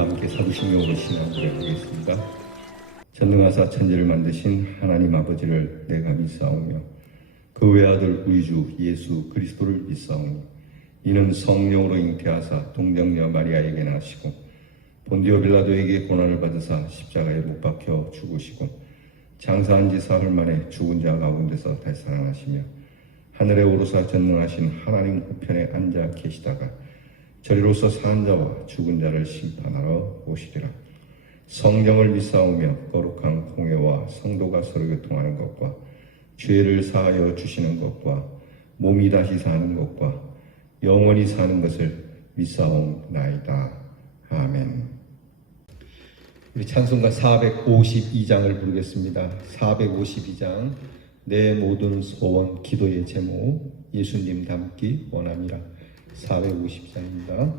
다 함께 사도신경으로 신앙 고백하겠습니다. 전능하사 천지를 만드신 하나님 아버지를 내가 믿사오며 그 외아들 우리 주 예수 그리스도를 믿사오니 이는 성령으로 잉태하사 동정녀 마리아에게 나시고 본디오 빌라도에게 고난을 받으사 십자가에 못 박혀 죽으시고 장사한 지 사흘 만에 죽은 자 가운데서 다시 살아나시며 하늘에 오르사 전능하신 하나님 우편에 앉아 계시다가 저리로서 사는 자와 죽은 자를 심판하러 오시리라. 성령을 믿사오며 거룩한 공회와 성도가 서로 교통하는 것과 죄를 사하여 주시는 것과 몸이 다시 사는 것과 영원히 사는 것을 믿사옵나이다. 아멘. 우리 찬송가 452장을 부르겠습니다. 452장 내 모든 소원 기도의 제목 예수님 닮기 원함이라. 450장입니다.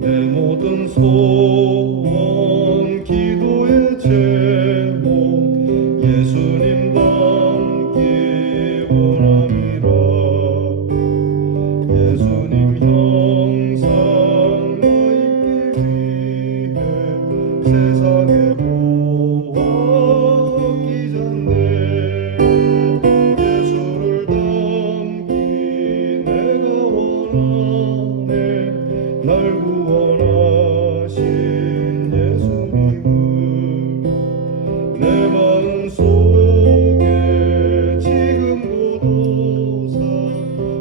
내 모든 소원 기도의 제목 예수님 닮기 원함이라. 예수님 형상 세상에 보았기 전에 예수를 닮기 내가 원하네. 날 구원하신 예수님을 내 마음속에 지금부터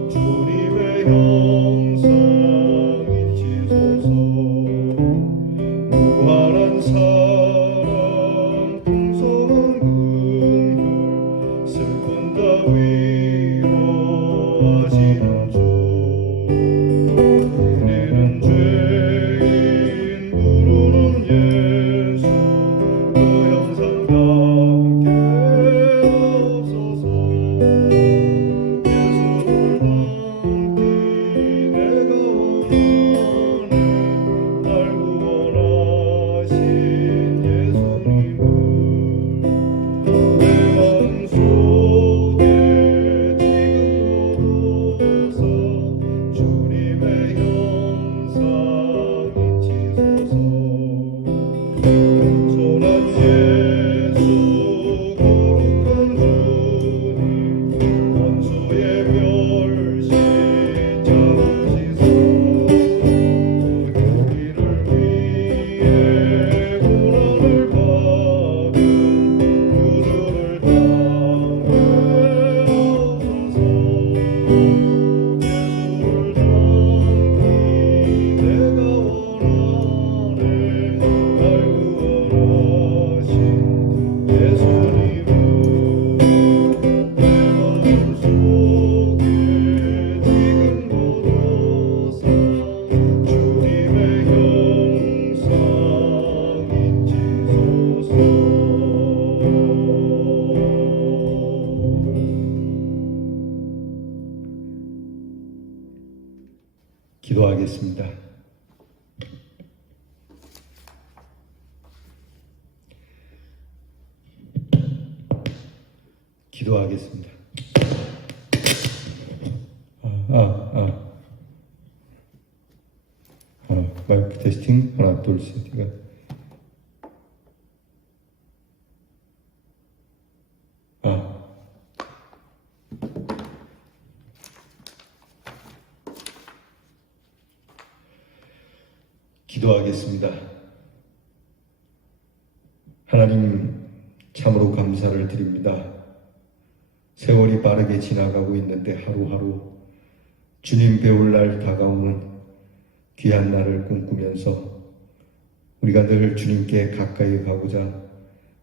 주님의 형상 잊히소서. 무한한 사랑 풍성한 긍휼 슬픈 자 위로하시는 주. 우리는 죄인 부르는 예수 그 형상 닮게 하소서. 예수를 닮기 내가 원하네. 날 구원하신 예수님을 내 마음속에 지금부터 주님의 형상 잊히소서. 선한 예수 거룩한 주님 원수의 멸시 잡으시소. 우리를 위해 고난을 받은 구주를 닮게 하소서. 예수를 닮기 내가 원하네. 날 구원하신 예수님을 내 마음속에 지금부터 주님의 형상 잊히소서. 기도하겠습니다. 기도하겠습니다. 마이크 테스팅 하나 둘 셋. 기도하겠습니다. 하나님 참으로 감사를 드립니다. 세월이 빠르게 지나가고 있는데 하루하루 주님 배울 날 다가오는 귀한 날을 꿈꾸면서 우리가 늘 주님께 가까이 가고자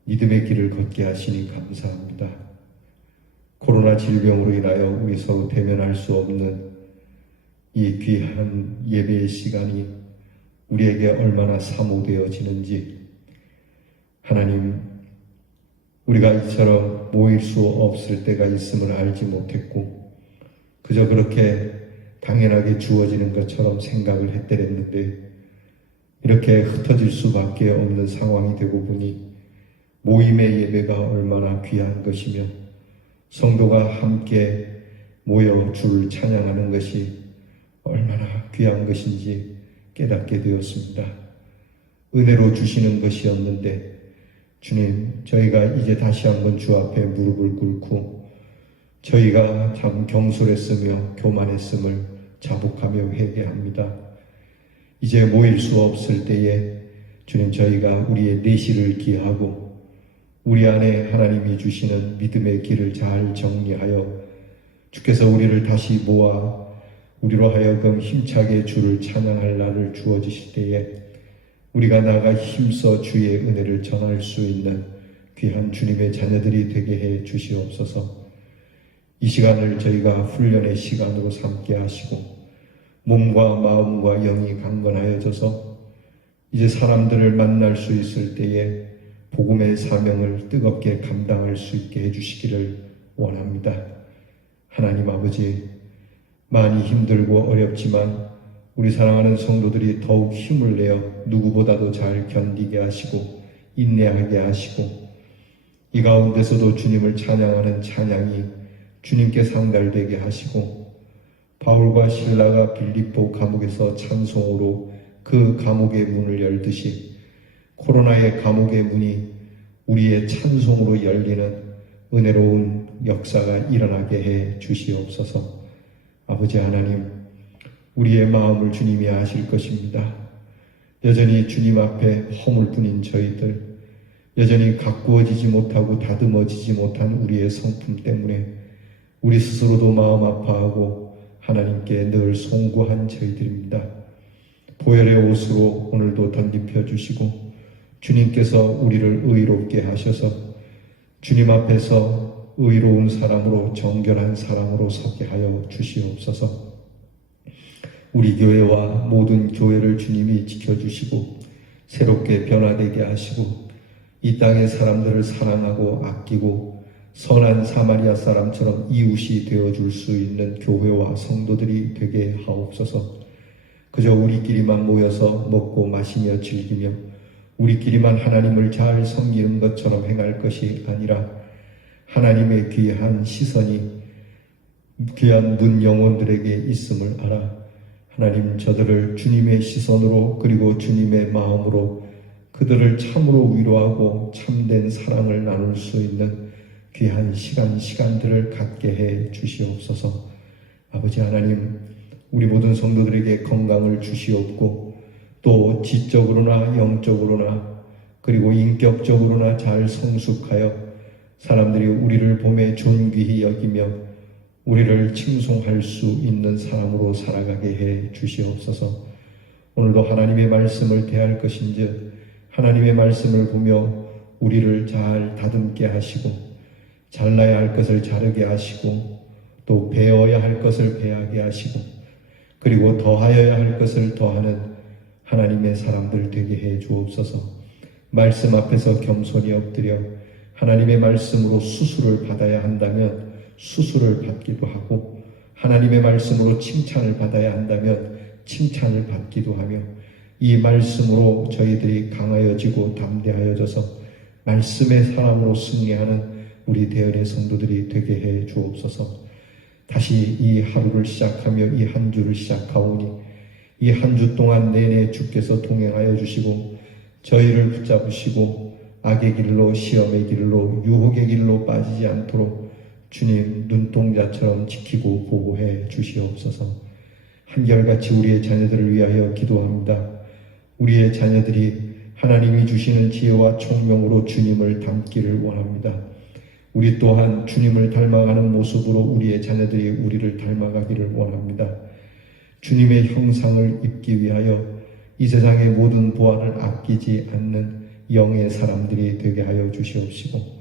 믿음의 길을 걷게 하시니 감사합니다. 코로나 질병으로 인하여 우리 서로 대면할 수 없는 이 귀한 예배의 시간이 우리에게 얼마나 사모되어지는지 하나님, 우리가 이처럼 모일 수 없을 때가 있음을 알지 못했고 그저 그렇게 당연하게 주어지는 것처럼 생각을 했더랬는데 이렇게 흩어질 수밖에 없는 상황이 되고 보니 모임의 예배가 얼마나 귀한 것이며 성도가 함께 모여 주를 찬양하는 것이 얼마나 귀한 것인지 깨닫게 되었습니다. 은혜로 주시는 것이었는데 주님, 저희가 이제 다시 한번 주 앞에 무릎을 꿇고 저희가 참 경솔했으며 교만했음을 자복하며 회개합니다. 이제 모일 수 없을 때에 주님, 저희가 우리의 내실을 기하고 우리 안에 하나님이 주시는 믿음의 길을 잘 정리하여 주께서 우리를 다시 모아 우리로 하여금 힘차게 주를 찬양할 날을 주어주실 때에 우리가 나아가 힘써 주의 은혜를 전할 수 있는 귀한 주님의 자녀들이 되게 해 주시옵소서. 이 시간을 저희가 훈련의 시간으로 삼게 하시고 몸과 마음과 영이 강건하여져서 이제 사람들을 만날 수 있을 때에 복음의 사명을 뜨겁게 감당할 수 있게 해주시기를 원합니다. 하나님 아버지, 많이 힘들고 어렵지만 우리 사랑하는 성도들이 더욱 힘을 내어 누구보다도 잘 견디게 하시고 인내하게 하시고 이 가운데서도 주님을 찬양하는 찬양이 주님께 상달되게 하시고 바울과 실라가 빌립보 감옥에서 찬송으로 그 감옥의 문을 열듯이 코로나의 감옥의 문이 우리의 찬송으로 열리는 은혜로운 역사가 일어나게 해 주시옵소서. 아버지 하나님, 우리의 마음을 주님이 아실 것입니다. 여전히 주님 앞에 허물뿐인 저희들, 여전히 가꾸어지지 못하고 다듬어지지 못한 우리의 성품 때문에 우리 스스로도 마음 아파하고 하나님께 늘 송구한 저희들입니다. 보혈의 옷으로 오늘도 덧입혀 주시고 주님께서 우리를 의롭게 하셔서 주님 앞에서 의로운 사람으로 정결한 사람으로 서게 하여 주시옵소서. 우리 교회와 모든 교회를 주님이 지켜주시고 새롭게 변화되게 하시고 이 땅의 사람들을 사랑하고 아끼고 선한 사마리아 사람처럼 이웃이 되어줄 수 있는 교회와 성도들이 되게 하옵소서. 그저 우리끼리만 모여서 먹고 마시며 즐기며 우리끼리만 하나님을 잘 섬기는 것처럼 행할 것이 아니라 하나님의 귀한 시선이 귀한 눈 영혼들에게 있음을 알아 하나님 저들을 주님의 시선으로 그리고 주님의 마음으로 그들을 참으로 위로하고 참된 사랑을 나눌 수 있는 귀한 시간들을 갖게 해 주시옵소서. 아버지 하나님, 우리 모든 성도들에게 건강을 주시옵고 또 지적으로나 영적으로나 그리고 인격적으로나 잘 성숙하여 사람들이 우리를 보며 존귀히 여기며 우리를 칭송할 수 있는 사람으로 살아가게 해 주시옵소서. 오늘도 하나님의 말씀을 대할 것인즉 하나님의 말씀을 보며 우리를 잘 다듬게 하시고 잘라야 할 것을 자르게 하시고 또 배워야 할 것을 배하게 하시고 그리고 더하여야 할 것을 더하는 하나님의 사람들 되게 해 주옵소서. 말씀 앞에서 겸손히 엎드려 하나님의 말씀으로 수술을 받아야 한다면 수술을 받기도 하고 하나님의 말씀으로 칭찬을 받아야 한다면 칭찬을 받기도 하며 이 말씀으로 저희들이 강하여지고 담대하여져서 말씀의 사람으로 승리하는 우리 대언의 성도들이 되게 해 주옵소서. 다시 이 하루를 시작하며 이 한 주를 시작하오니 이 한 주 동안 내내 주께서 동행하여 주시고 저희를 붙잡으시고 악의 길로 시험의 길로 유혹의 길로 빠지지 않도록 주님 눈동자처럼 지키고 보호해 주시옵소서. 한결같이 우리의 자녀들을 위하여 기도합니다. 우리의 자녀들이 하나님이 주시는 지혜와 총명으로 주님을 닮기를 원합니다. 우리 또한 주님을 닮아가는 모습으로 우리의 자녀들이 우리를 닮아가기를 원합니다. 주님의 형상을 입기 위하여 이 세상의 모든 보화를 아끼지 않는 영의 사람들이 되게 하여 주시옵시고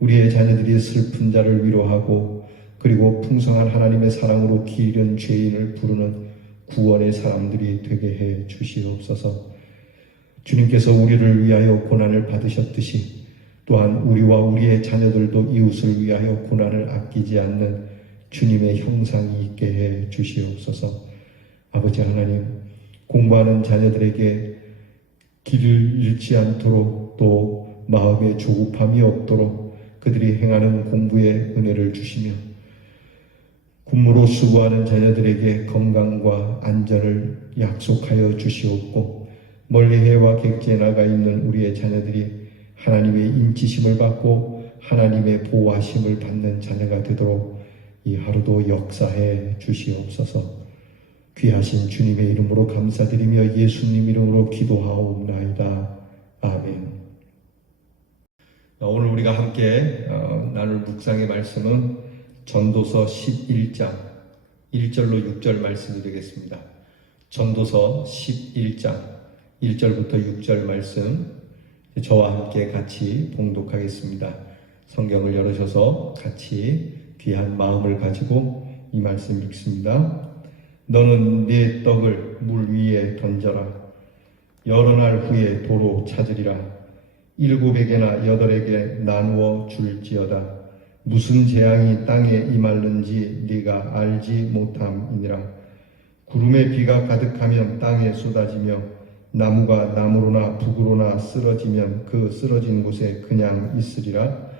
우리의 자녀들이 슬픈 자를 위로하고 그리고 풍성한 하나님의 사랑으로 기른 죄인을 부르는 구원의 사람들이 되게 해 주시옵소서. 주님께서 우리를 위하여 고난을 받으셨듯이 또한 우리와 우리의 자녀들도 이웃을 위하여 고난을 아끼지 않는 주님의 형상이 있게 해 주시옵소서. 아버지 하나님, 공부하는 자녀들에게 길을 잃지 않도록 또 마음에 조급함이 없도록 그들이 행하는 공부에 은혜를 주시며 군무로 수고하는 자녀들에게 건강과 안전을 약속하여 주시옵고 멀리 해와 객지에 나가 있는 우리의 자녀들이 하나님의 인치심을 받고 하나님의 보호하심을 받는 자녀가 되도록 이 하루도 역사해 주시옵소서. 귀하신 주님의 이름으로 감사드리며 예수님 이름으로 기도하옵나이다. 아멘. 오늘 우리가 함께 나눌 묵상의 말씀은 전도서 11장 1절로 6절 말씀이 되겠습니다. 전도서 11장 1절부터 6절 말씀 저와 함께 같이 봉독하겠습니다. 성경을 열으셔서 같이 귀한 마음을 가지고 이 말씀 읽습니다. 너는 네 떡을 물 위에 던져라. 여러 날 후에 도로 찾으리라. 7에게나 8에게 나누어 줄지어다. 무슨 재앙이 땅에 임할는지 네가 알지 못함이니라. 구름에 비가 가득하면 땅에 쏟아지며 나무가 나무로나 북으로나 쓰러지면 그 쓰러진 곳에 그냥 있으리라.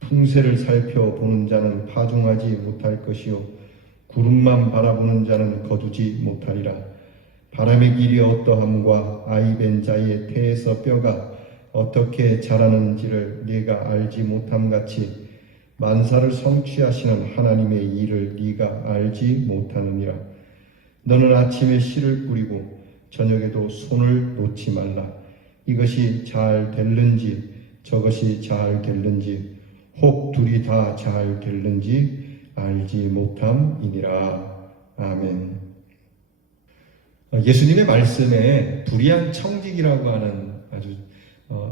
풍세를 살펴보는 자는 파종하지 못할 것이요 구름만 바라보는 자는 거두지 못하리라. 바람의 길이 어떠함과 아이 벤 자의 태에서 뼈가 어떻게 자라는지를 네가 알지 못함같이 만사를 성취하시는 하나님의 일을 네가 알지 못하느니라. 너는 아침에 씨를 뿌리고 저녁에도 손을 놓지 말라. 이것이 잘 될는지 저것이 잘 될는지 혹 둘이 다 잘 될는지 알지 못함이니라. 아멘. 예수님의 말씀에 불의한 청직이라고 하는 아주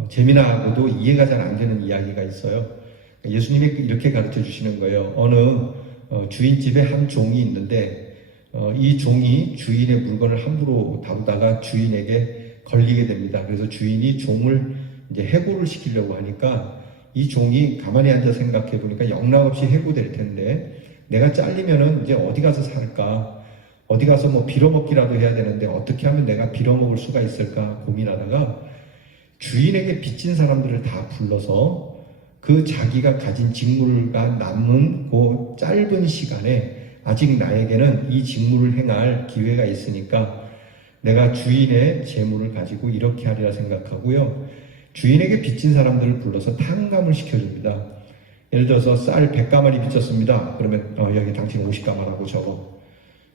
재미나고도 이해가 잘 안 되는 이야기가 있어요. 예수님이 이렇게 가르쳐 주시는 거예요. 어느 주인집에 한 종이 있는데 이 종이 주인의 물건을 함부로 다루다가 주인에게 걸리게 됩니다. 그래서 주인이 종을 이제 해고를 시키려고 하니까 이 종이 가만히 앉아 생각해 보니까 영락없이 해고될 텐데 내가 잘리면은 이제 어디 가서 살까? 어디 가서 뭐 빌어먹기라도 해야 되는데 어떻게 하면 내가 빌어먹을 수가 있을까 고민하다가 주인에게 빚진 사람들을 다 불러서 그 자기가 가진 직무가 남은 그 짧은 시간에 아직 나에게는 이 직무를 행할 기회가 있으니까 내가 주인의 재물을 가지고 이렇게 하리라 생각하고요. 주인에게 빚진 사람들을 불러서 탕감을 시켜줍니다. 예를 들어서 쌀 100가마리 빚졌습니다. 그러면 여기 당신 50가마라고 적어.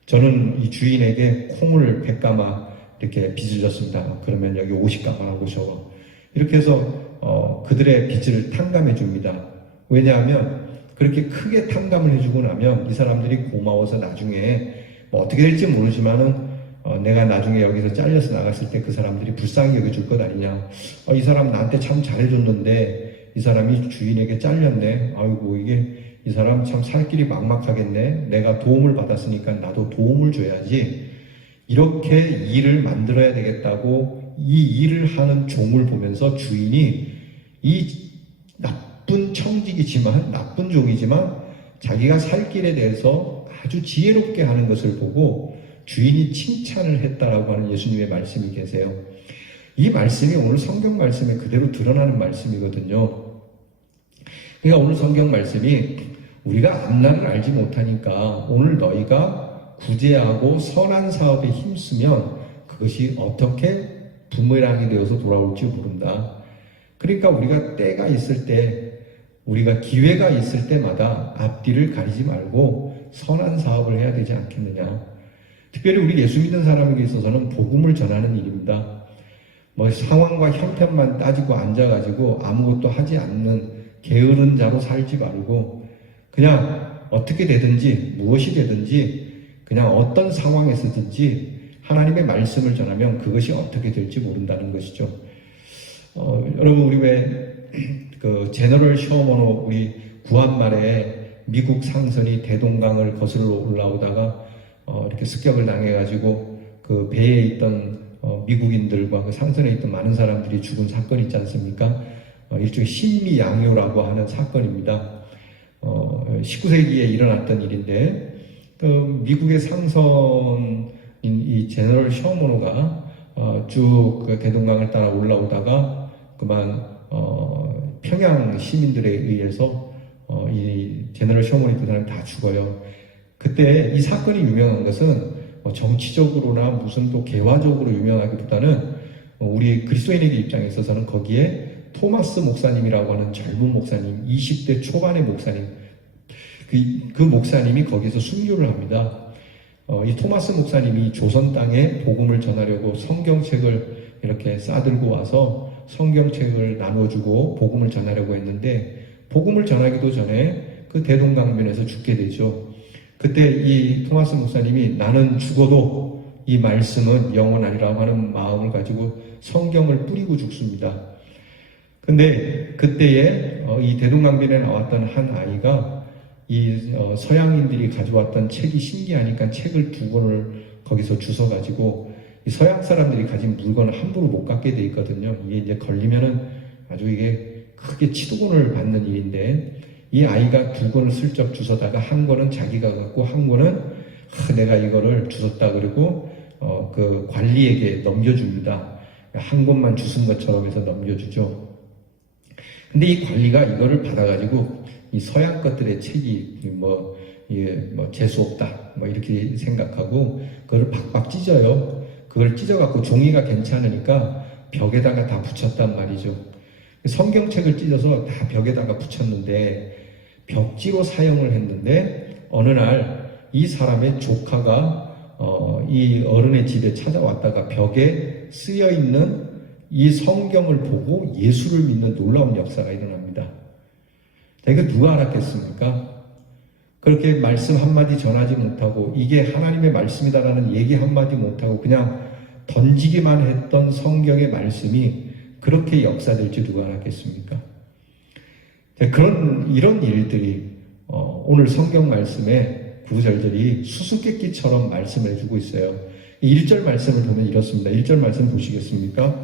저는 이 주인에게 콩을 100가마 이렇게 빚을 졌습니다. 그러면 여기 50가마라고 적어. 이렇게 해서 그들의 빚을 탕감해 줍니다. 왜냐하면 그렇게 크게 탕감을 해주고 나면 이 사람들이 고마워서 나중에 뭐 어떻게 될지 모르지만은 내가 나중에 여기서 잘려서 나갔을 때 그 사람들이 불쌍히 여겨줄 것 아니냐. 이 사람 나한테 참 잘해줬는데 이 사람이 주인에게 잘렸네. 아이고 이게 이 사람 참 살 길이 막막하겠네. 내가 도움을 받았으니까 나도 도움을 줘야지. 이렇게 일을 만들어야 되겠다고 이 일을 하는 종을 보면서 주인이 이 나쁜 청직이지만 나쁜 종이지만 자기가 살 길에 대해서 아주 지혜롭게 하는 것을 보고 주인이 칭찬을 했다라고 하는 예수님의 말씀이 계세요. 이 말씀이 오늘 성경 말씀에 그대로 드러나는 말씀이거든요. 그러니까 오늘 성경 말씀이 우리가 앞날을 알지 못하니까 오늘 너희가 구제하고 선한 사업에 힘쓰면 그것이 어떻게 부메랑이 되어서 돌아올지 모른다. 그러니까 우리가 때가 있을 때 우리가 기회가 있을 때마다 앞뒤를 가리지 말고 선한 사업을 해야 되지 않겠느냐. 특별히 우리 예수 믿는 사람에게 있어서는 복음을 전하는 일입니다. 뭐 상황과 형편만 따지고 앉아가지고 아무것도 하지 않는 게으른 자로 살지 말고 그냥 어떻게 되든지 무엇이 되든지 그냥 어떤 상황에서든지 하나님의 말씀을 전하면 그것이 어떻게 될지 모른다는 것이죠. 여러분 우리 왜 그 제너럴 셔먼호 우리 구한말에 미국 상선이 대동강을 거슬러 올라오다가 이렇게 습격을 당해가지고 그 배에 있던 미국인들과 그 상선에 있던 많은 사람들이 죽은 사건이 있지 않습니까? 일종의 신미양요라고 하는 사건입니다. 19세기에 일어났던 일인데 그 미국의 상선인 이 제너럴 셔먼호가 쭉 그 대동강을 따라 올라오다가 그만 평양 시민들에 의해서 이 제너럴 쇼먼이 그 사람이 다 죽어요. 그때 이 사건이 유명한 것은 정치적으로나 무슨 또 개화적으로 유명하기보다는 우리 그리스도인에게 입장에 있어서는 거기에 토마스 목사님이라고 하는 젊은 목사님, 20대 초반의 목사님, 그 목사님이 거기서 순교를 합니다. 이 토마스 목사님이 조선 땅에 복음을 전하려고 성경책을 이렇게 싸들고 와서 성경책을 나눠주고 복음을 전하려고 했는데, 복음을 전하기도 전에 그 대동강변에서 죽게 되죠. 그때 이 토마스 목사님이 나는 죽어도 이 말씀은 영원하리라고 하는 마음을 가지고 성경을 뿌리고 죽습니다. 근데 그때에 이 대동강변에 나왔던 한 아이가 이 서양인들이 가져왔던 책이 신기하니까 책을 2권을 거기서 주워가지고 이 서양 사람들이 가진 물건을 함부로 못 갖게 돼 있거든요. 이게 이제 걸리면은 아주 이게 크게 치도곤을 받는 일인데, 이 아이가 2권을 슬쩍 주워다가 한 권은 자기가 갖고 한 권은 내가 이거를 주웠다 그리고 그 관리에게 넘겨줍니다. 한 권만 주운 것처럼 해서 넘겨주죠. 근데 이 관리가 이거를 받아가지고 이 서양 것들의 책이 재수없다 이렇게 생각하고 그걸 박박 찢어요. 그걸 찢어갖고 종이가 괜찮으니까 벽에다가 다 붙였단 말이죠. 성경책을 찢어서 다 벽에다가 붙였는데, 벽지로 사용을 했는데 어느 날 이 사람의 조카가 이 어른의 집에 찾아왔다가 벽에 쓰여 있는 이 성경을 보고 예수를 믿는 놀라운 역사가 일어납니다. 이거 누가 알았겠습니까? 그렇게 말씀 한마디 전하지 못하고 이게 하나님의 말씀이다라는 얘기 한마디 못하고 그냥 던지기만 했던 성경의 말씀이 그렇게 역사될지 누가 알았겠습니까? 이런 일들이 오늘 성경 말씀에 구절들이 수수께끼처럼 말씀을 해주고 있어요. 1절 말씀을 보면 이렇습니다. 1절 말씀 보시겠습니까?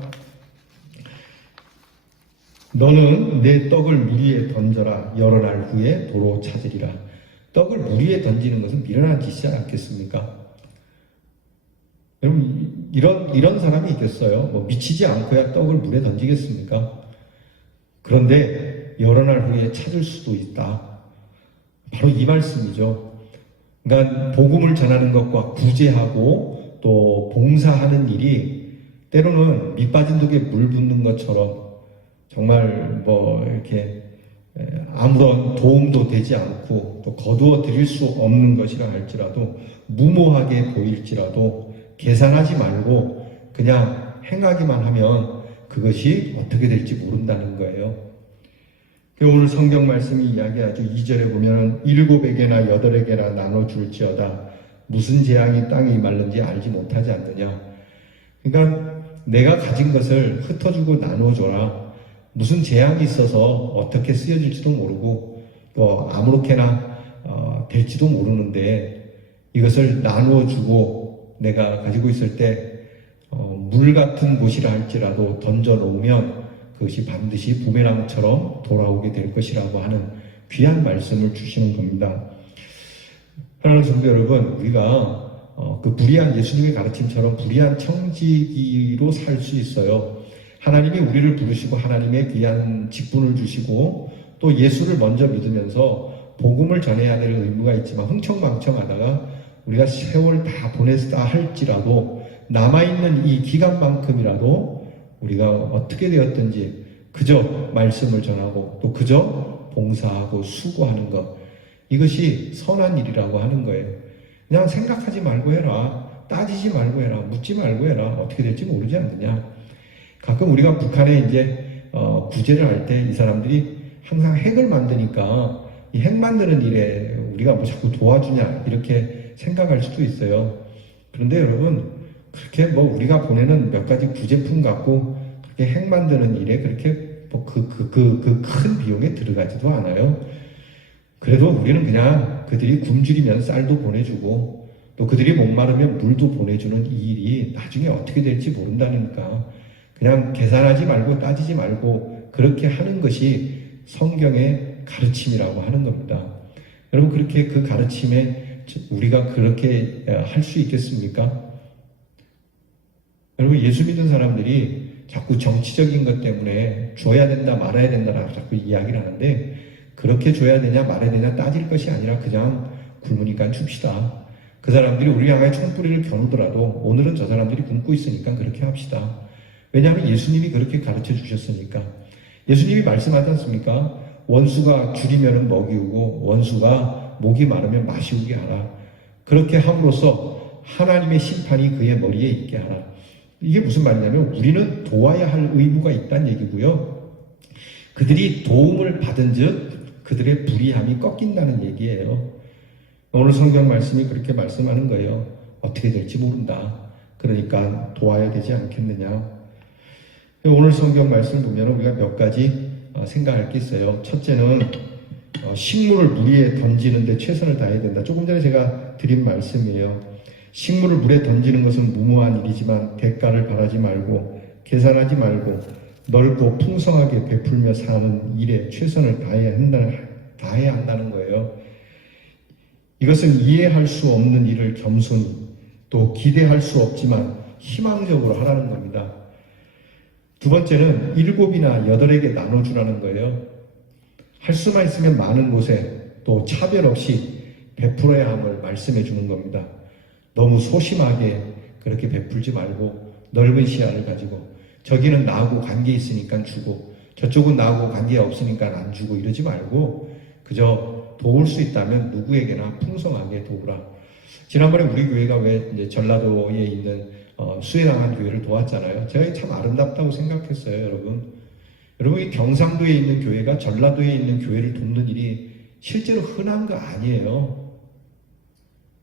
너는 내 떡을 물 위에 던져라. 여러 날 후에 도로 찾으리라. 떡을 물 위에 던지는 것은 미련한 짓이지 않겠습니까? 여러분, 이런 사람이 있겠어요? 미치지 않고야 떡을 물에 던지겠습니까? 그런데 여러 날 후에 찾을 수도 있다. 바로 이 말씀이죠. 그러니까 복음을 전하는 것과 구제하고 또 봉사하는 일이 때로는 밑 빠진 독에 물 붓는 것처럼 정말 이렇게 아무런 도움도 되지 않고 또 거두어 드릴 수 없는 것이라 할지라도, 무모하게 보일지라도 계산하지 말고 그냥 행하기만 하면 그것이 어떻게 될지 모른다는 거예요. 오늘 성경 말씀이 이야기하죠. 2절에 보면 7에게나 8에게나 나눠줄지어다. 무슨 재앙이 땅에 말른지 알지 못하지 않느냐. 그러니까 내가 가진 것을 흩어주고 나눠줘라. 무슨 재앙이 있어서 어떻게 쓰여질지도 모르고 또 아무렇게나 될지도 모르는데 이것을 나누어주고 내가 가지고 있을 때 물 같은 곳이라 할지라도 던져놓으면 그것이 반드시 부메랑처럼 돌아오게 될 것이라고 하는 귀한 말씀을 주시는 겁니다. 사랑하는 성도 여러분, 우리가 그 불의한 예수님의 가르침처럼 불의한 청지기로 살 수 있어요. 하나님이 우리를 부르시고 하나님의 귀한 직분을 주시고 또 예수를 먼저 믿으면서 복음을 전해야 될 의무가 있지만 흥청망청하다가 우리가 세월 다 보냈다 할지라도 남아있는 이 기간만큼이라도 우리가 어떻게 되었든지 그저 말씀을 전하고 또 그저 봉사하고 수고하는 것, 이것이 선한 일이라고 하는 거예요. 그냥 생각하지 말고 해라. 따지지 말고 해라. 묻지 말고 해라. 어떻게 될지 모르지 않느냐. 가끔 우리가 북한에 이제 구제를 할 때 이 사람들이 항상 핵을 만드니까 이 핵 만드는 일에 우리가 자꾸 도와주냐 이렇게 생각할 수도 있어요. 그런데 여러분, 그렇게 우리가 보내는 몇 가지 구제품 갖고 그렇게 핵 만드는 일에 그렇게 큰 비용에 들어가지도 않아요. 그래도 우리는 그냥 그들이 굶주리면 쌀도 보내주고 또 그들이 목마르면 물도 보내주는 이 일이 나중에 어떻게 될지 모른다니까 그냥 계산하지 말고 따지지 말고 그렇게 하는 것이 성경의 가르침이라고 하는 겁니다. 여러분, 그렇게 그 가르침에 우리가 그렇게 할 수 있겠습니까? 여러분, 예수 믿는 사람들이 자꾸 정치적인 것 때문에 줘야 된다 말아야 된다라고 자꾸 이야기를 하는데, 그렇게 줘야 되냐 말아야 되냐 따질 것이 아니라 그냥 굶으니까 줍시다. 그 사람들이 우리 향하여 총뿌리를 겨누더라도 오늘은 저 사람들이 굶고 있으니까 그렇게 합시다. 왜냐하면 예수님이 그렇게 가르쳐 주셨으니까. 예수님이 말씀하지 않습니까? 원수가 줄이면 먹이우고 원수가 목이 마르면 마시우게 하라. 그렇게 함으로써 하나님의 심판이 그의 머리에 있게 하라. 이게 무슨 말이냐면 우리는 도와야 할 의무가 있다는 얘기고요. 그들이 도움을 받은 즉 그들의 불의함이 꺾인다는 얘기예요. 오늘 성경 말씀이 그렇게 말씀하는 거예요. 어떻게 될지 모른다. 그러니까 도와야 되지 않겠느냐. 오늘 성경 말씀을 보면 우리가 몇 가지 생각할 게 있어요. 첫째는 식물을 물 위에 던지는데 최선을 다해야 된다. 조금 전에 제가 드린 말씀이에요. 식물을 물에 던지는 것은 무모한 일이지만 대가를 바라지 말고 계산하지 말고 넓고 풍성하게 베풀며 사는 일에 최선을 다해야 한다는 거예요. 이것은 이해할 수 없는 일을 겸손히 또 기대할 수 없지만 희망적으로 하라는 겁니다. 두 번째는 7이나 8에게 나눠주라는 거예요. 할 수만 있으면 많은 곳에 또 차별 없이 베풀어야 함을 말씀해 주는 겁니다. 너무 소심하게 그렇게 베풀지 말고 넓은 시야를 가지고 저기는 나하고 관계 있으니까 주고 저쪽은 나하고 관계 없으니까 안 주고 이러지 말고 그저 도울 수 있다면 누구에게나 풍성하게 도우라. 지난번에 우리 교회가 왜 이제 전라도에 있는 수해당한 교회를 도왔잖아요. 제가 참 아름답다고 생각했어요, 여러분. 여러분, 이 경상도에 있는 교회가 전라도에 있는 교회를 돕는 일이 실제로 흔한 거 아니에요.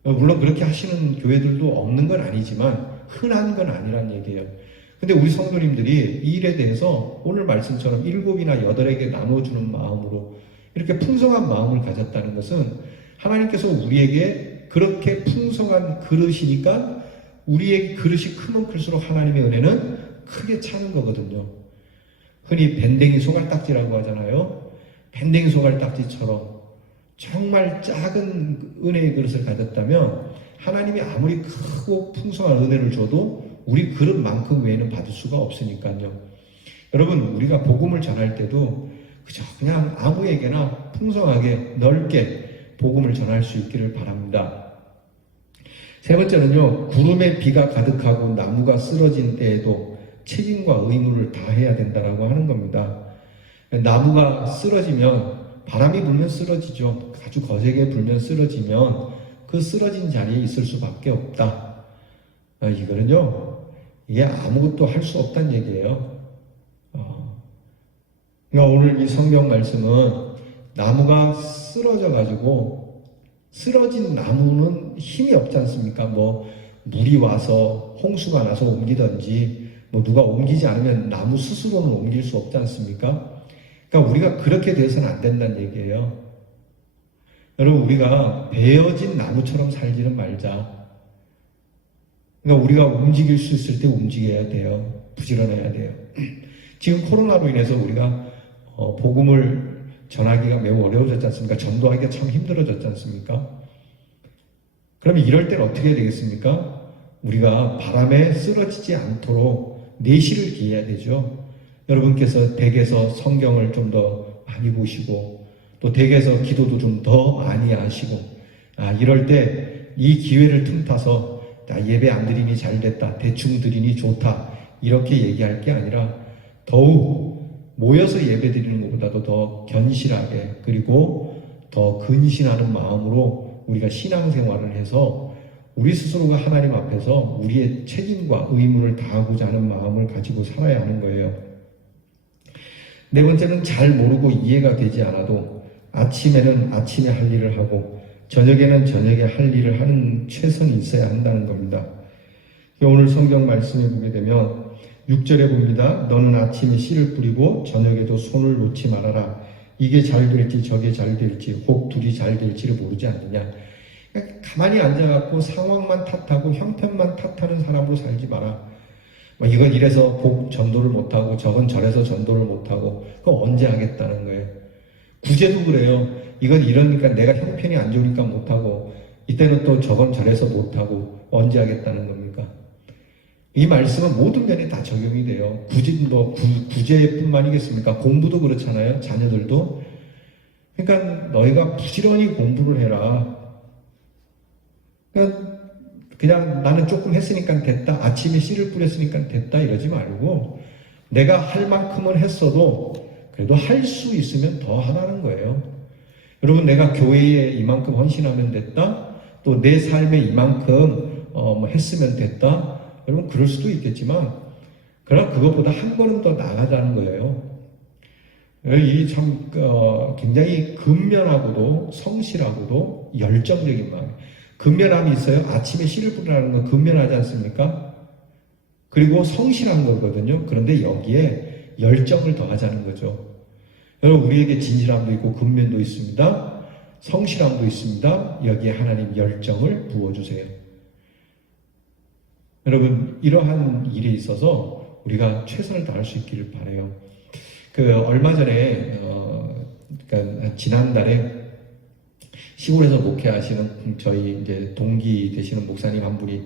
물론 그렇게 하시는 교회들도 없는 건 아니지만 흔한 건 아니란 얘기예요. 근데 우리 성도님들이 이 일에 대해서 오늘 말씀처럼 7이나 8에게 나눠주는 마음으로 이렇게 풍성한 마음을 가졌다는 것은 하나님께서 우리에게 그렇게 풍성한 그릇이니까 우리의 그릇이 크면 클수록 하나님의 은혜는 크게 차는 거거든요. 흔히 밴댕이 소갈딱지라고 하잖아요. 밴댕이 소갈딱지처럼 정말 작은 은혜의 그릇을 가졌다면 하나님이 아무리 크고 풍성한 은혜를 줘도 우리 그릇만큼 외에는 받을 수가 없으니까요. 여러분, 우리가 복음을 전할 때도 그저 그냥 아무에게나 풍성하게 넓게 복음을 전할 수 있기를 바랍니다. 세 번째는요, 구름에 비가 가득하고 나무가 쓰러진 때에도 책임과 의무를 다해야 된다라고 하는 겁니다. 나무가 쓰러지면 바람이 불면 쓰러지죠. 아주 거세게 불면 쓰러지면 그 쓰러진 자리에 있을 수밖에 없다. 이거는요, 이게 아무것도 할 수 없다는 얘기예요. 그러니까 오늘 이 성경 말씀은 나무가 쓰러져가지고 쓰러진 나무는 힘이 없지 않습니까? 뭐 물이 와서 홍수가 나서 옮기든지 뭐 누가 옮기지 않으면 나무 스스로는 옮길 수 없지 않습니까? 그러니까 우리가 그렇게 돼서는 안 된다는 얘기예요. 여러분, 우리가 베어진 나무처럼 살지는 말자. 그러니까 우리가 움직일 수 있을 때 움직여야 돼요. 부지런해야 돼요. 지금 코로나로 인해서 우리가 복음을 전하기가 매우 어려워졌지 않습니까? 전도하기가 참 힘들어졌지 않습니까? 그러면 이럴 때는 어떻게 해야 되겠습니까? 우리가 바람에 쓰러지지 않도록 내실을 기해야 되죠. 여러분께서 댁에서 성경을 좀 더 많이 보시고 또 댁에서 기도도 좀 더 많이 하시고 이럴 때 이 기회를 틈타서 예배 안 드리니 잘 됐다, 대충 드리니 좋다 이렇게 얘기할 게 아니라 더욱 모여서 예배 드리는 것보다도 더 견실하게 그리고 더 근신하는 마음으로 우리가 신앙생활을 해서 우리 스스로가 하나님 앞에서 우리의 책임과 의무를 다하고자 하는 마음을 가지고 살아야 하는 거예요. 네 번째는 잘 모르고 이해가 되지 않아도 아침에는 아침에 할 일을 하고 저녁에는 저녁에 할 일을 하는 최선이 있어야 한다는 겁니다. 오늘 성경 말씀에 보게 되면 6절에 봅니다. 너는 아침에 씨를 뿌리고 저녁에도 손을 놓지 말아라. 이게 잘 될지 저게 잘 될지 혹 둘이 잘 될지를 모르지 않느냐. 그러니까 가만히 앉아갖고 상황만 탓하고 형편만 탓하는 사람으로 살지 마라. 이건 이래서 복 전도를 못하고 저건 저래서 전도를 못하고 그거 언제 하겠다는 거예요. 구제도 그래요. 이건 이러니까 내가 형편이 안 좋으니까 못하고 이때는 또 저건 저래서 못하고 언제 하겠다는 겁니까? 이 말씀은 모든 면에 다 적용이 돼요. 구제뿐만이겠습니까? 공부도 그렇잖아요. 자녀들도. 그러니까 너희가 부지런히 공부를 해라. 그러니까 그냥 나는 조금 했으니까 됐다. 아침에 씨를 뿌렸으니까 됐다. 이러지 말고 내가 할 만큼은 했어도 그래도 할 수 있으면 더 하라는 거예요. 여러분, 내가 교회에 이만큼 헌신하면 됐다. 또 내 삶에 이만큼 했으면 됐다. 여러분, 그럴 수도 있겠지만 그러나 그것보다 한 걸음 더 나아가자는 거예요. 이 참 굉장히 근면하고도 성실하고도 열정적인 마음. 근면함이 있어요. 아침에 씨를 뿌리라는 건 근면하지 않습니까? 그리고 성실한 거거든요. 그런데 여기에 열정을 더하자는 거죠. 여러분, 우리에게 진실함도 있고 근면도 있습니다. 성실함도 있습니다. 여기에 하나님 열정을 부어주세요. 여러분, 이러한 일에 있어서 우리가 최선을 다할 수 있기를 바라요. 얼마 전에 그러니까 지난달에 시골에서 목회하시는 저희 이제 동기 되시는 목사님 한 분이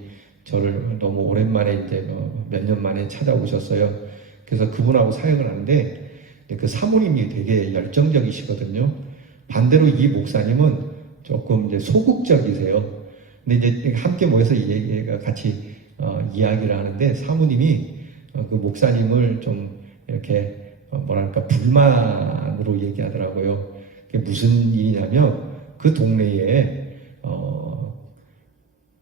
저를 너무 오랜만에 이제 몇 년 만에 찾아오셨어요. 그래서 그분하고 사역을 하는데 그 사모님이 되게 열정적이시거든요. 반대로 이 목사님은 조금 이제 소극적이세요. 근데 이제 함께 모여서 같이 이야기를 하는데 사모님이 그 목사님을 좀 이렇게 뭐랄까 불만으로 얘기하더라고요. 그게 무슨 일이냐면 그 동네에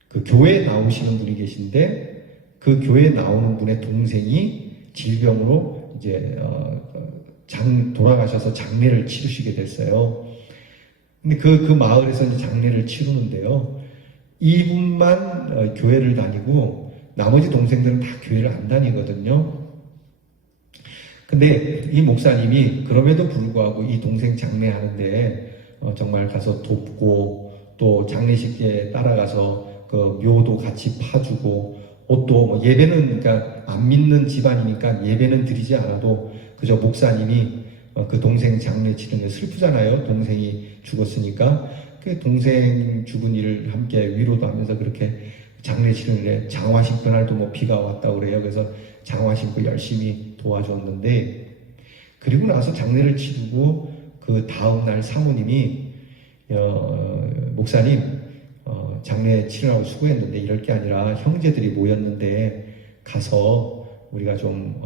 그 교회에 나오시는 분이 계신데 그 교회에 나오는 분의 동생이 질병으로 이제 돌아가셔서 장례를 치르시게 됐어요. 근데 그 마을에서 이제 장례를 치르는데요. 이분만 교회를 다니고 나머지 동생들은 다 교회를 안 다니거든요. 근데 이 목사님이 그럼에도 불구하고 이 동생 장례하는데 정말 가서 돕고 또 장례식에 따라가서 그 묘도 같이 파주고 옷도 예배는 그러니까 안 믿는 집안이니까 예배는 드리지 않아도 그저 목사님이 그 동생 장례 치르는 게 슬프잖아요. 동생이 죽었으니까 그 동생 죽은 일을 함께 위로도 하면서 그렇게 장례 치르는데 장화 신고 날도 뭐 비가 왔다고 그래요. 그래서 장화 신고 열심히 도와줬는데 그리고 나서 장례를 치르고 그 다음날 사모님이 목사님 장례 치르라고 수고했는데 이럴 게 아니라 형제들이 모였는데 가서 우리가 좀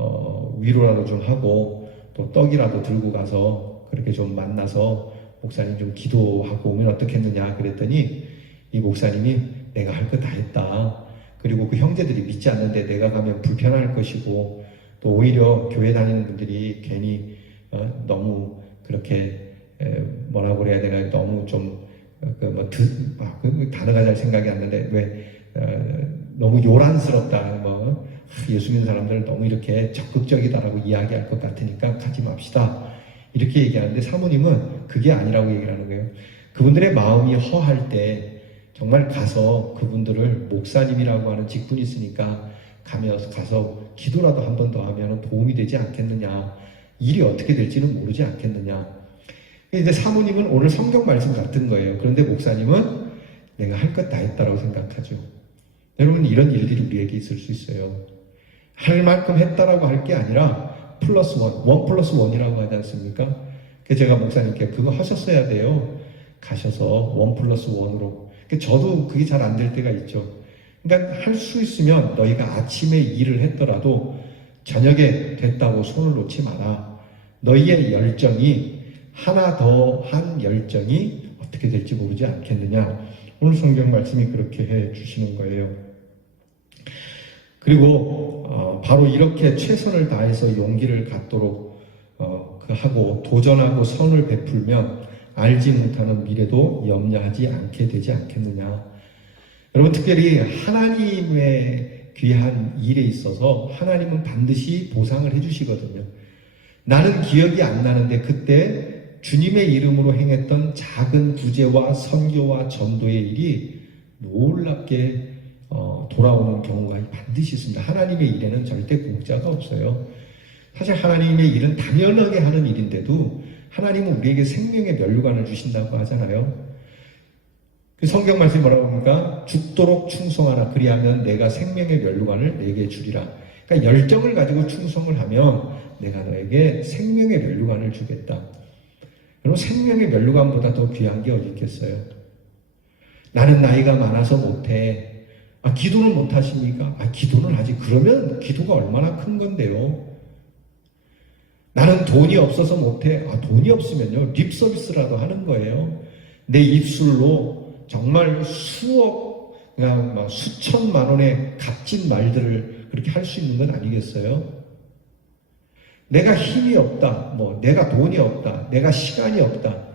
위로라도 좀 하고 또 떡이라도 들고 가서 그렇게 좀 만나서 목사님 좀 기도하고 오면 어떻겠느냐 그랬더니 이 목사님이 내가 할 거 다 했다. 그리고 그 형제들이 믿지 않는데 내가 가면 불편할 것이고 또 오히려 교회 다니는 분들이 괜히 너무 그렇게 뭐라고 그래야 되나 너무 좀 단어가 잘 생각이 안 나는데 왜 너무 요란스럽다 예수 믿는 사람들을 너무 이렇게 적극적이다라고 이야기할 것 같으니까 가지 맙시다 이렇게 얘기하는데 사모님은 그게 아니라고 얘기를 하는 거예요. 그분들의 마음이 허할 때 정말 가서 그분들을 목사님이라고 하는 직분이 있으니까 가서 기도라도 한 번 더 하면 도움이 되지 않겠느냐. 일이 어떻게 될지는 모르지 않겠느냐. 이제 사모님은 오늘 성경 말씀 같은 거예요. 그런데 목사님은 내가 할 것 다 했다라고 생각하죠. 여러분, 이런 일들이 우리에게 있을 수 있어요. 할 만큼 했다라고 할 게 아니라 플러스 원 플러스 원이라고 하지 않습니까? 그래서 제가 목사님께 그거 하셨어야 돼요. 가셔서 원 플러스 원으로. 저도 그게 잘 안 될 때가 있죠. 그러니까 할 수 있으면 너희가 아침에 일을 했더라도 저녁에 됐다고 손을 놓지 마라. 너희의 열정이 하나 더 한 열정이 어떻게 될지 모르지 않겠느냐. 오늘 성경 말씀이 그렇게 해 주시는 거예요. 그리고 바로 이렇게 최선을 다해서 용기를 갖도록 하고 도전하고 선을 베풀면 알지 못하는 미래도 염려하지 않게 되지 않겠느냐. 여러분, 특별히 하나님의 귀한 일에 있어서 하나님은 반드시 보상을 해주시거든요. 나는 기억이 안 나는데 그때 주님의 이름으로 행했던 작은 구제와 선교와 전도의 일이 놀랍게 돌아오는 경우가 반드시 있습니다. 하나님의 일에는 절대 공짜가 없어요. 사실 하나님의 일은 당연하게 하는 일인데도 하나님은 우리에게 생명의 면류관을 주신다고 하잖아요. 그 성경 말씀이 뭐라고 합니까? 죽도록 충성하라. 그리하면 내가 생명의 면류관을 내게 주리라. 그러니까 열정을 가지고 충성을 하면 내가 너에게 생명의 면류관을 주겠다. 여러분, 생명의 면류관보다 더 귀한 게 어디 있겠어요? 나는 나이가 많아서 못해. 기도는 못하십니까? 기도는 하지. 그러면 기도가 얼마나 큰 건데요. 나는 돈이 없어서 못해. 돈이 없으면요, 립 서비스라도 하는 거예요. 내 입술로 정말 수억, 그냥 수천만 원의 값진 말들을 그렇게 할 수 있는 건 아니겠어요? 내가 힘이 없다, 내가 돈이 없다, 내가 시간이 없다.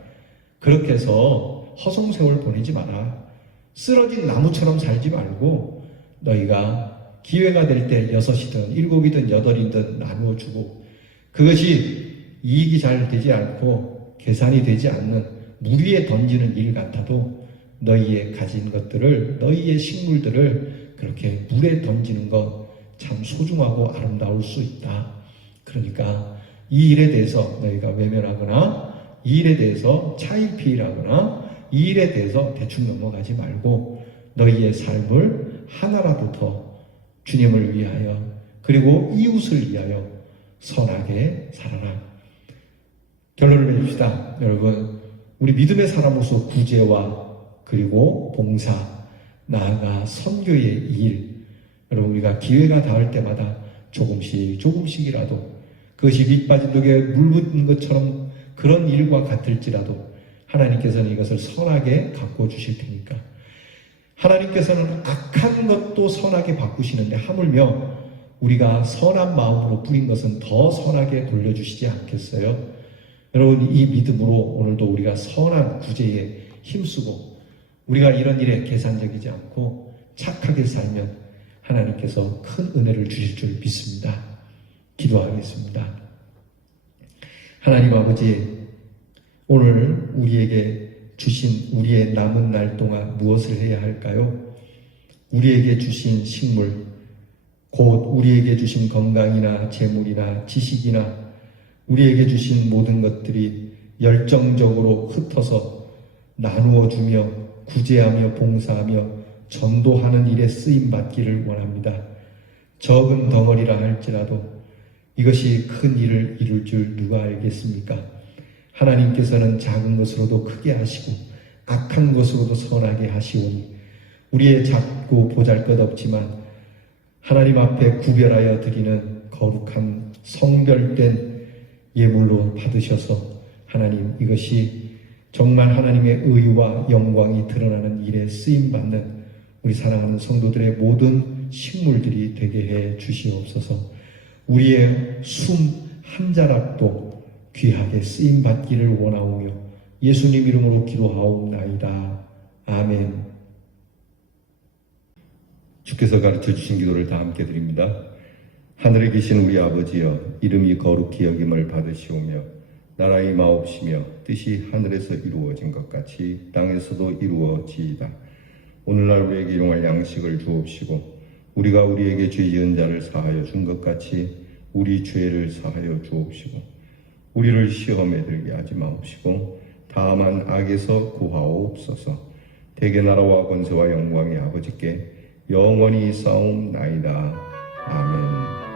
그렇게 해서 허송세월 보내지 마라. 쓰러진 나무처럼 살지 말고 너희가 기회가 될 때 6이든 7이든 8이든 나누어 주고, 그것이 이익이 잘 되지 않고 계산이 되지 않는 물 위에 던지는 일 같아도 너희의 가진 것들을, 너희의 식물들을 그렇게 물에 던지는 것 참 소중하고 아름다울 수 있다. 그러니까 이 일에 대해서 너희가 외면하거나 이 일에 대해서 차일피일하거나 이 일에 대해서 대충 넘어가지 말고 너희의 삶을 하나라도 더 주님을 위하여 그리고 이웃을 위하여 선하게 살아라. 결론을 내립시다. 여러분, 우리 믿음의 사람으로서 구제와 그리고 봉사, 나아가 선교의 일, 여러분, 우리가 기회가 닿을 때마다 조금씩이라도 그것이 밑빠진 독에 물 붓는 것처럼 그런 일과 같을지라도 하나님께서는 이것을 선하게 바꿔 주실 테니까, 하나님께서는 악한 것도 선하게 바꾸시는데 하물며 우리가 선한 마음으로 뿌린 것은 더 선하게 돌려주시지 않겠어요? 여러분, 이 믿음으로 오늘도 우리가 선한 구제에 힘쓰고 우리가 이런 일에 계산적이지 않고 착하게 살면 하나님께서 큰 은혜를 주실 줄 믿습니다. 기도하겠습니다. 하나님 아버지, 오늘 우리에게 주신 우리의 남은 날 동안 무엇을 해야 할까요? 우리에게 주신 식물, 곧 우리에게 주신 건강이나 재물이나 지식이나 우리에게 주신 모든 것들이 열정적으로 흩어서 나누어 주며 구제하며 봉사하며 전도하는 일에 쓰임 받기를 원합니다. 적은 덩어리라 할지라도 이것이 큰 일을 이룰 줄 누가 알겠습니까? 하나님께서는 작은 것으로도 크게 하시고 악한 것으로도 선하게 하시오니 우리의 작고 보잘것없지만 하나님 앞에 구별하여 드리는 거룩한 성별된 예물로 받으셔서 하나님, 이것이 정말 하나님의 의와 영광이 드러나는 일에 쓰임받는 우리 사랑하는 성도들의 모든 식물들이 되게 해 주시옵소서. 우리의 숨 한 자락도 귀하게 쓰임받기를 원하오며 예수님 이름으로 기도하옵나이다. 아멘. 주께서 가르쳐 주신 기도를 다 함께 드립니다. 하늘에 계신 우리 아버지여, 이름이 거룩히 여김을 받으시오며 나라 임하옵시며 뜻이 하늘에서 이루어진 것 같이 땅에서도 이루어지이다. 오늘날 우리에게 일용할 양식을 주옵시고 우리가 우리에게 죄 지은 자를 사하여 준 것 같이 우리 죄를 사하여 주옵시고 우리를 시험에 들게 하지 마옵시고 다만 악에서 구하옵소서. 대개 나라와 권세와 영광이 아버지께 영원히 싸움나이다. 아멘.